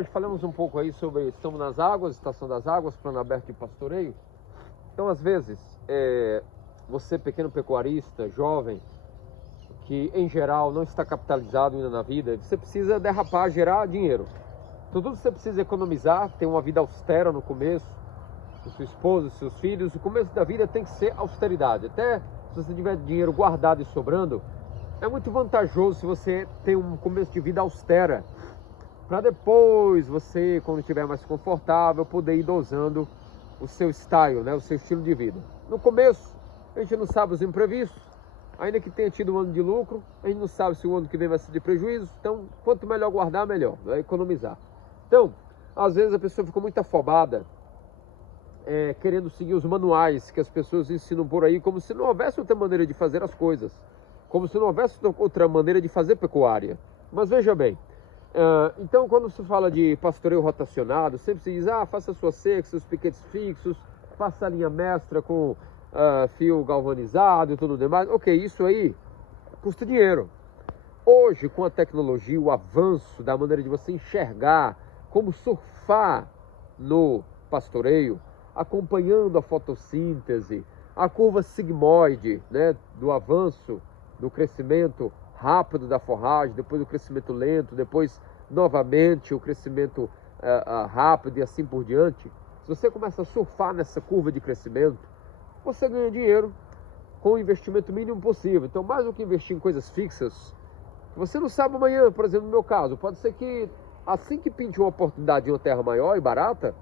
Hoje falamos um pouco aí sobre Estamos nas Águas, Estação das Águas, plano aberto de pastoreio. Então, às vezes, você, pequeno pecuarista, jovem, que em geral não está capitalizado ainda na vida, você precisa derrapar, gerar dinheiro. Então, tudo que você precisa economizar, ter uma vida austera no começo, com sua esposa, seus filhos. O começo da vida tem que ser austeridade. Até se você tiver dinheiro guardado e sobrando, é muito vantajoso se você tem um começo de vida austera, para depois você, quando estiver mais confortável, poder ir dosando o seu style, né? O seu estilo de vida. No começo, a gente não sabe os imprevistos, ainda que tenha tido um ano de lucro, a gente não sabe se o ano que vem vai ser de prejuízo. Então, quanto melhor guardar, melhor, vai economizar. Então, às vezes a pessoa fica muito afobada, querendo seguir os manuais que as pessoas ensinam por aí, como se não houvesse outra maneira de fazer as coisas, como se não houvesse outra maneira de fazer pecuária. Mas veja bem, então quando se fala de pastoreio rotacionado, sempre se diz, faça sua seca, seus piquetes fixos, faça a linha mestra com fio galvanizado e tudo demais. Ok, isso aí custa dinheiro. Hoje, com a tecnologia, o avanço da maneira de você enxergar como surfar no pastoreio, acompanhando a fotossíntese, a curva sigmoide, né, do avanço, do crescimento rápido da forragem, depois o crescimento lento, depois novamente o crescimento rápido e assim por diante. Se você começa a surfar nessa curva de crescimento, você ganha dinheiro com o investimento mínimo possível. Então, mais do que investir em coisas fixas, você não sabe amanhã. Por exemplo, no meu caso, pode ser que assim que pinte uma oportunidade em uma terra maior e barata,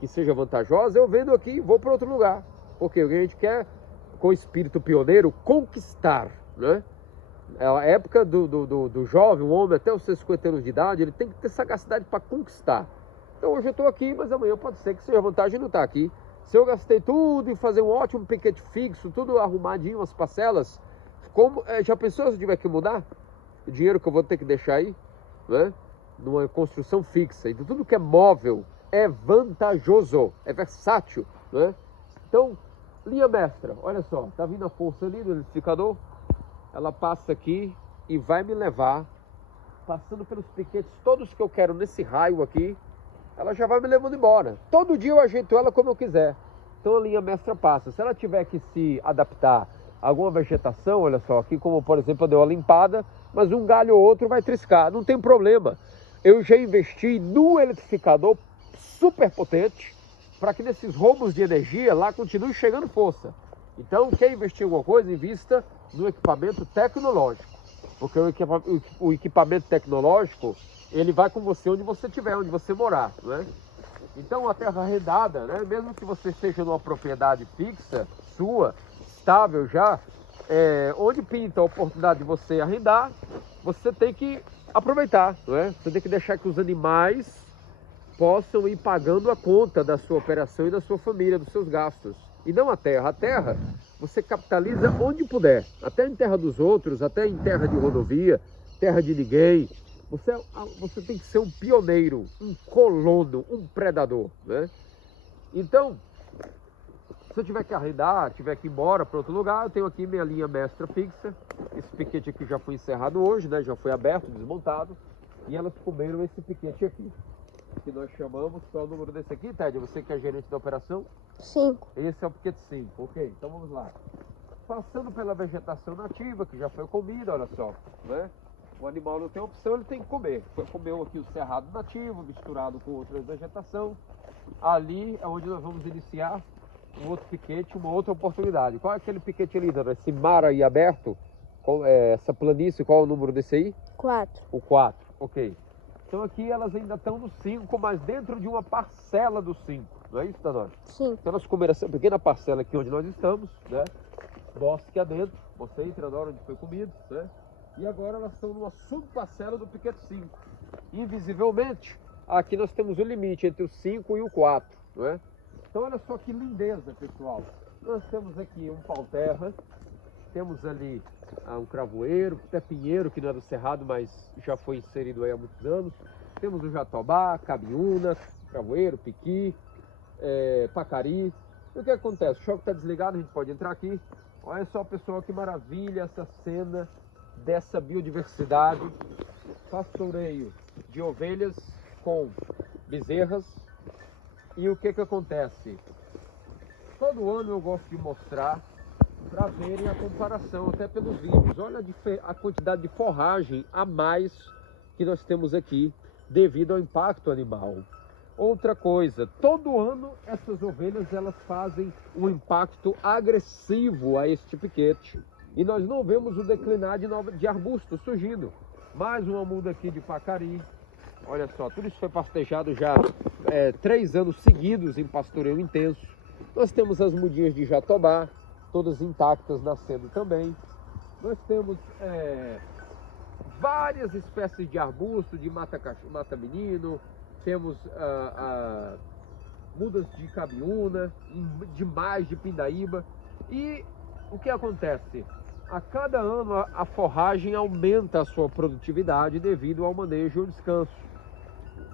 que seja vantajosa, eu vendo aqui e vou para outro lugar. Porque a gente quer, com o espírito pioneiro, conquistar, né? A época do jovem, o homem, até os seus 50 anos de idade, ele tem que ter sagacidade para conquistar. Então hoje eu estou aqui, mas amanhã pode ser que seja vantagem não estar aqui. Se eu gastei tudo em fazer um ótimo piquete fixo, tudo arrumadinho, as parcelas, já pensou se eu tiver que mudar? O dinheiro que eu vou ter que deixar aí, né? Numa construção fixa. Então tudo que é móvel é vantajoso, é versátil, né? Então, linha mestra, olha só, tá vindo a força ali do eletrificador, ela passa aqui e vai me levar, passando pelos piquetes todos que eu quero nesse raio aqui, ela já vai me levando embora. Todo dia eu ajeito ela como eu quiser. Então a linha mestra passa. Se ela tiver que se adaptar a alguma vegetação, olha só, aqui como por exemplo eu dei uma limpada, mas um galho ou outro vai triscar, não tem problema. Eu já investi no eletrificador super potente, para que nesses roubos de energia lá continue chegando força. Então, quer investir em alguma coisa, invista no equipamento tecnológico. Porque o equipamento tecnológico, ele vai com você onde você estiver, onde você morar, né? Então, a terra arrendada, né? Mesmo que você esteja numa propriedade fixa, sua, estável já, onde pinta a oportunidade de você arrendar, você tem que aproveitar, não é? Você tem que deixar que os animais possam ir pagando a conta da sua operação e da sua família, dos seus gastos. E não a terra. A terra você capitaliza onde puder. Até em terra dos outros, até em terra de rodovia, terra de ninguém. Você tem que ser um pioneiro, um colono, um predador, né? Então, se eu tiver que arrendar, tiver que ir embora para outro lugar, eu tenho aqui minha linha mestra fixa. Esse piquete aqui já foi encerrado hoje, né? Já foi aberto, desmontado. E elas comeram esse piquete aqui, que nós chamamos, qual é o número desse aqui, Ted? Você que é gerente da operação? 5. Esse é o piquete 5, ok, então vamos lá. Passando pela vegetação nativa, que já foi comida, olha só, né? O animal não tem opção, ele tem que comer. Comeu aqui o cerrado nativo, misturado com outra vegetação. Ali é onde nós vamos iniciar um outro piquete, uma outra oportunidade. Qual é aquele piquete ali, dona? Esse mar aí aberto, essa planície, qual é o número desse aí? 4. O 4, ok. Então aqui elas ainda estão no 5, mas dentro de uma parcela do 5, não é isso, Danone? Sim. Então elas comeram essa pequena parcela aqui onde nós estamos, né? Bosque adentro, você entra na hora onde foi comido, né? E agora elas estão numa subparcela do piquete 5. Invisivelmente, aqui nós temos o limite entre o 5 e o 4, não é? Então olha só que lindeza, pessoal. Nós temos aqui um pau-terra, temos ali um cravoeiro, até pinheiro, que não é do cerrado, mas já foi inserido aí há muitos anos. Temos o jatobá, cabiúna, cravoeiro, piqui, pacari. E o que acontece? O choque está desligado, a gente pode entrar aqui. Olha só, pessoal, que maravilha essa cena dessa biodiversidade. Pastoreio de ovelhas com bezerras. E o que acontece? Todo ano eu gosto de mostrar para verem a comparação, até pelos vídeos. Olha a quantidade de forragem a mais que nós temos aqui devido ao impacto animal. Outra coisa, todo ano essas ovelhas elas fazem um impacto agressivo a este piquete. E nós não vemos o declinar de arbustos surgindo. Mais uma muda aqui de pacari. Olha só, tudo isso foi pastejado já 3 anos seguidos em pastoreio intenso. Nós temos as mudinhas de jatobá, todas intactas nascendo também. Nós temos várias espécies de arbusto, de mata-menino, temos mudas de cabiúna, demais de pindaíba. E o que acontece? A cada ano a forragem aumenta a sua produtividade devido ao manejo e ao descanso.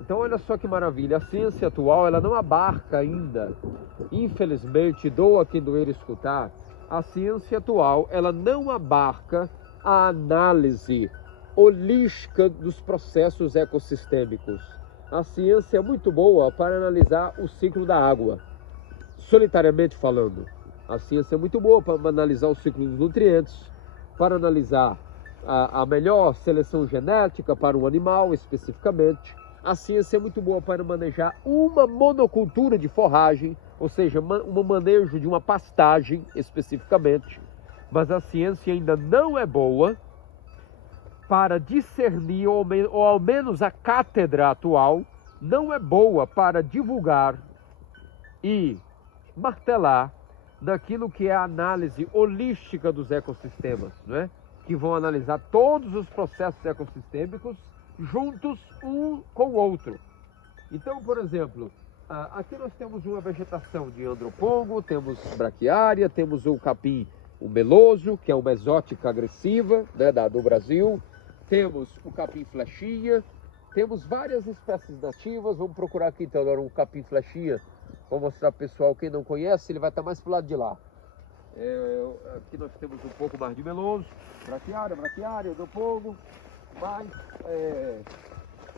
Então olha só que maravilha, a ciência atual ela não abarca ainda, infelizmente, doa quem doer escutar, a ciência atual ela não abarca a análise holística dos processos ecossistêmicos. A ciência é muito boa para analisar o ciclo da água, solitariamente falando. A ciência é muito boa para analisar o ciclo dos nutrientes, para analisar a melhor seleção genética para um animal especificamente. A ciência é muito boa para manejar uma monocultura de forragem, ou seja, um manejo de uma pastagem especificamente. Mas a ciência ainda não é boa para discernir, ou ao menos a cátedra atual, não é boa para divulgar e martelar naquilo que é a análise holística dos ecossistemas, né? Que vão analisar todos os processos ecossistêmicos juntos um com o outro. Então, por exemplo, aqui nós temos uma vegetação de andropongo, temos braquiária, temos o capim, o meloso, que é uma exótica agressiva, né, do Brasil, temos o capim flechinha, temos várias espécies nativas. Vamos procurar aqui então agora um capim flechinha, vou mostrar para o pessoal, quem não conhece, ele vai estar mais para o lado de lá. Aqui nós temos um pouco mais de meloso, braquiária, andropongo, mais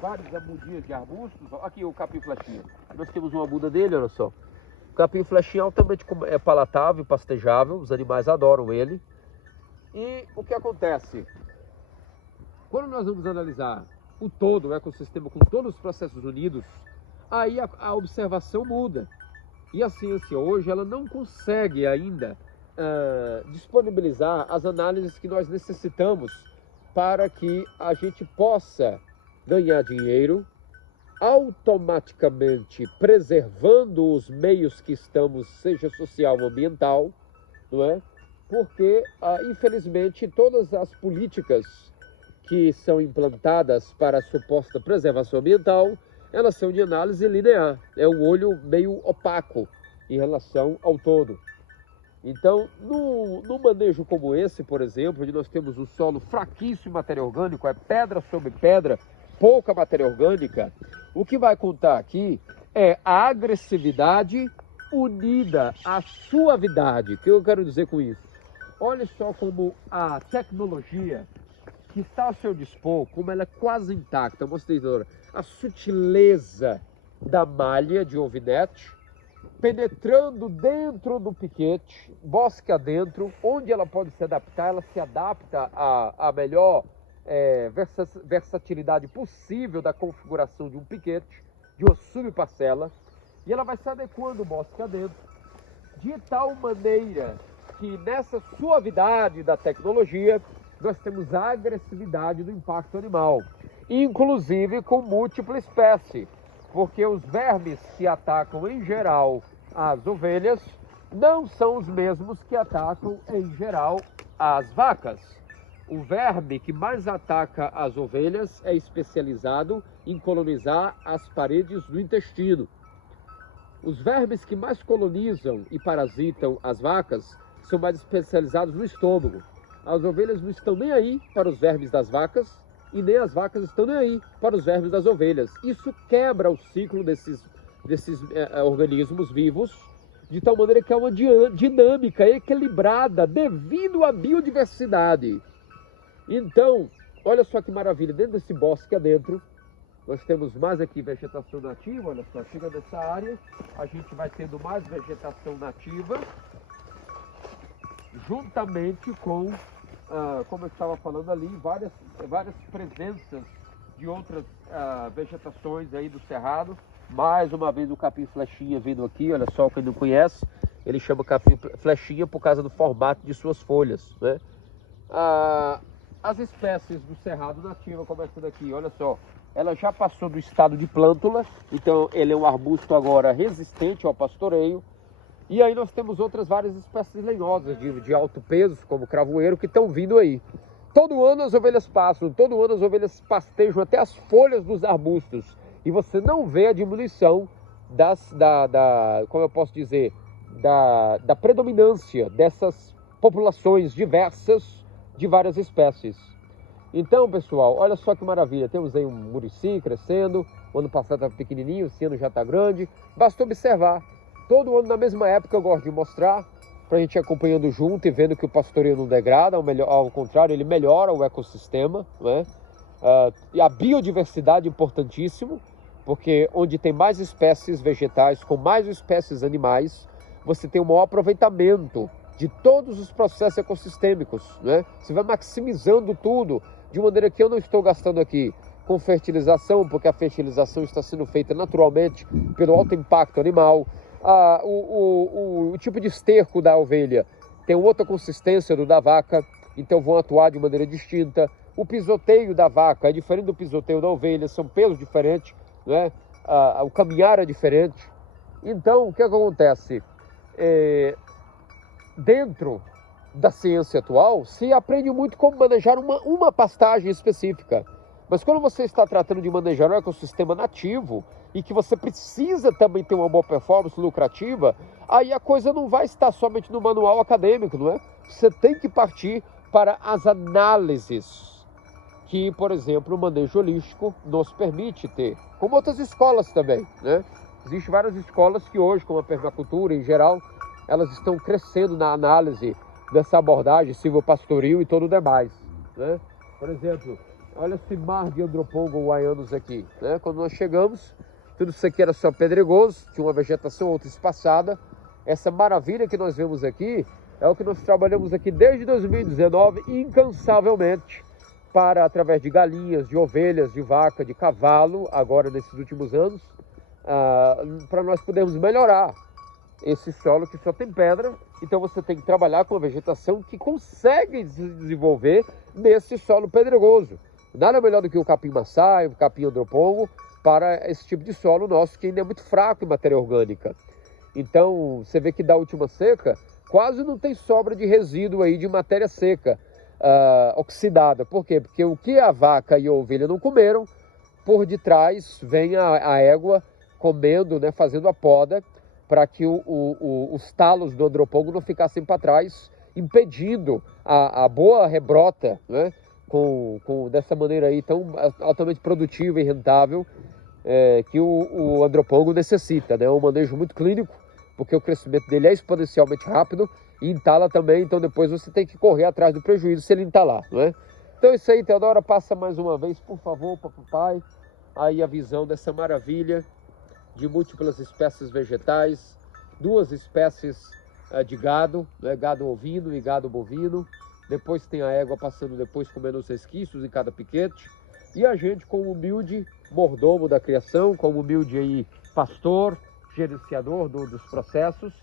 várias mudinhas de arbustos. Aqui o capim flechinha. Nós temos uma muda dele, olha só. O capim flechinha altamente é palatável, pastejável, os animais adoram ele. E o que acontece? Quando nós vamos analisar o todo, o ecossistema com todos os processos unidos, aí a observação muda. E a ciência hoje ela não consegue ainda disponibilizar as análises que nós necessitamos para que a gente possa ganhar dinheiro automaticamente preservando os meios que estamos, seja social ou ambiental, não é? Porque, infelizmente, todas as políticas que são implantadas para a suposta preservação ambiental, elas são de análise linear, é um olho meio opaco em relação ao todo. Então, no manejo como esse, por exemplo, onde nós temos um solo fraquíssimo em matéria orgânica, é pedra sobre pedra, pouca matéria orgânica, o que vai contar aqui é a agressividade unida à suavidade. O que eu quero dizer com isso? Olha só como a tecnologia que está ao seu dispor, como ela é quase intacta. Eu mostrei agora a sutileza da malha de ovinete, penetrando dentro do piquete, bosque adentro, onde ela pode se adaptar, ela se adapta à melhor versatilidade possível da configuração de um piquete, de uma subparcela, e ela vai se adequando o bosque adentro, de tal maneira que nessa suavidade da tecnologia, nós temos a agressividade do impacto animal, inclusive com múltipla espécie, porque os vermes que atacam em geral as ovelhas não são os mesmos que atacam em geral as vacas. O verme que mais ataca as ovelhas é especializado em colonizar as paredes do intestino. Os vermes que mais colonizam e parasitam as vacas são mais especializados no estômago. As ovelhas não estão nem aí para os vermes das vacas e nem as vacas estão nem aí para os vermes das ovelhas. Isso quebra o ciclo desses organismos vivos, de tal maneira que é uma dinâmica equilibrada devido à biodiversidade. Então, olha só que maravilha, dentro desse bosque adentro, Nós temos mais aqui vegetação nativa, olha só, chega nessa área, a gente vai tendo mais vegetação nativa, juntamente com, como eu estava falando ali, várias presenças de outras vegetações aí do cerrado. Mais uma vez o capim flechinha vindo aqui, olha só, quem não conhece, ele chama capim flechinha por causa do formato de suas folhas, né? As espécies do cerrado nativa, como essa daqui, olha só, ela já passou do estado de plântula, então ele é um arbusto agora resistente ao pastoreio. E aí nós temos outras várias espécies lenhosas de alto peso, como o cravoeiro, que estão vindo aí. Todo ano as ovelhas passam, todo ano as ovelhas pastejam até as folhas dos arbustos. E você não vê a diminuição como eu posso dizer, da predominância dessas populações diversas de várias espécies. Então, pessoal, olha só que maravilha. Temos aí um murici crescendo. O ano passado estava pequenininho, esse ano já está grande. Basta observar. Todo ano, na mesma época, eu gosto de mostrar, para a gente ir acompanhando junto e vendo que o pastoreio não degrada, ao contrário, ele melhora o ecossistema, né? E a biodiversidade é importantíssimo, porque onde tem mais espécies vegetais, com mais espécies animais, você tem um maior aproveitamento de todos os processos ecossistêmicos, né? Você vai maximizando tudo, de maneira que eu não estou gastando aqui com fertilização, porque a fertilização está sendo feita naturalmente pelo alto impacto animal. O tipo de esterco da ovelha tem outra consistência do da vaca, então vão atuar de maneira distinta. O pisoteio da vaca é diferente do pisoteio da ovelha, são pelos diferentes, né? O caminhar é diferente. Então, o que acontece? Dentro da ciência atual, se aprende muito como manejar uma pastagem específica. Mas quando você está tratando de manejar um ecossistema nativo e que você precisa também ter uma boa performance lucrativa, aí a coisa não vai estar somente no manual acadêmico, não é? Você tem que partir para as análises que, por exemplo, o manejo holístico nos permite ter, como outras escolas também, né? Existem várias escolas que hoje, como a permacultura em geral, elas estão crescendo na análise dessa abordagem silvopastoril e todo o demais, né? Por exemplo, olha esse mar de Andropogon guaianos aqui, né? Quando nós chegamos, tudo isso aqui era só pedregoso, tinha uma vegetação outra espaçada. Essa maravilha que nós vemos aqui é o que nós trabalhamos aqui desde 2019, incansavelmente, para, através de galinhas, de ovelhas, de vaca, de cavalo, agora nesses últimos anos, para nós podermos melhorar esse solo que só tem pedra. Então você tem que trabalhar com a vegetação que consegue se desenvolver nesse solo pedregoso. Nada melhor do que o capim-maçai, o capim-andropongo, para esse tipo de solo nosso que ainda é muito fraco em matéria orgânica. Então você vê que da última seca quase não tem sobra de resíduo aí de matéria seca oxidada. Por quê? Porque o que a vaca e a ovelha não comeram, por detrás vem a égua comendo, né, fazendo a poda, para que os talos do andropongo não ficassem para trás, impedindo a boa rebrota, né, dessa maneira aí tão altamente produtiva e rentável que o andropongo necessita, né? É um manejo muito clínico, porque o crescimento dele é exponencialmente rápido e entala também, então depois você tem que correr atrás do prejuízo se ele entalar, não é? Então é isso aí, Teodora, passa mais uma vez, por favor, para o papai, aí a visão dessa maravilha de múltiplas espécies vegetais, 2 espécies de gado, né? Gado ovino e gado bovino. Depois tem a égua passando depois comendo os resquícios em cada piquete. E a gente como humilde mordomo da criação, como humilde aí pastor, gerenciador dos processos,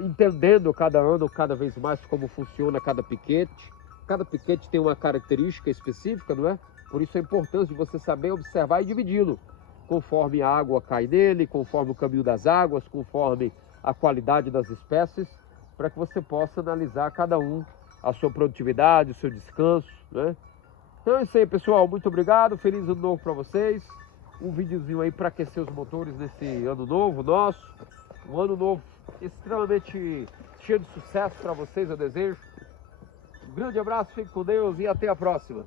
entendendo cada ano, cada vez mais como funciona cada piquete. Cada piquete tem uma característica específica, não é? Por isso a importância de você saber observar e dividi-lo, conforme a água cai nele, conforme o caminho das águas, conforme a qualidade das espécies, para que você possa analisar cada um, a sua produtividade, o seu descanso, né? Então é isso aí, pessoal. Muito obrigado. Feliz ano novo para vocês. Um videozinho aí para aquecer os motores nesse ano novo nosso. Um ano novo extremamente cheio de sucesso para vocês, eu desejo. Um grande abraço, fique com Deus e até a próxima.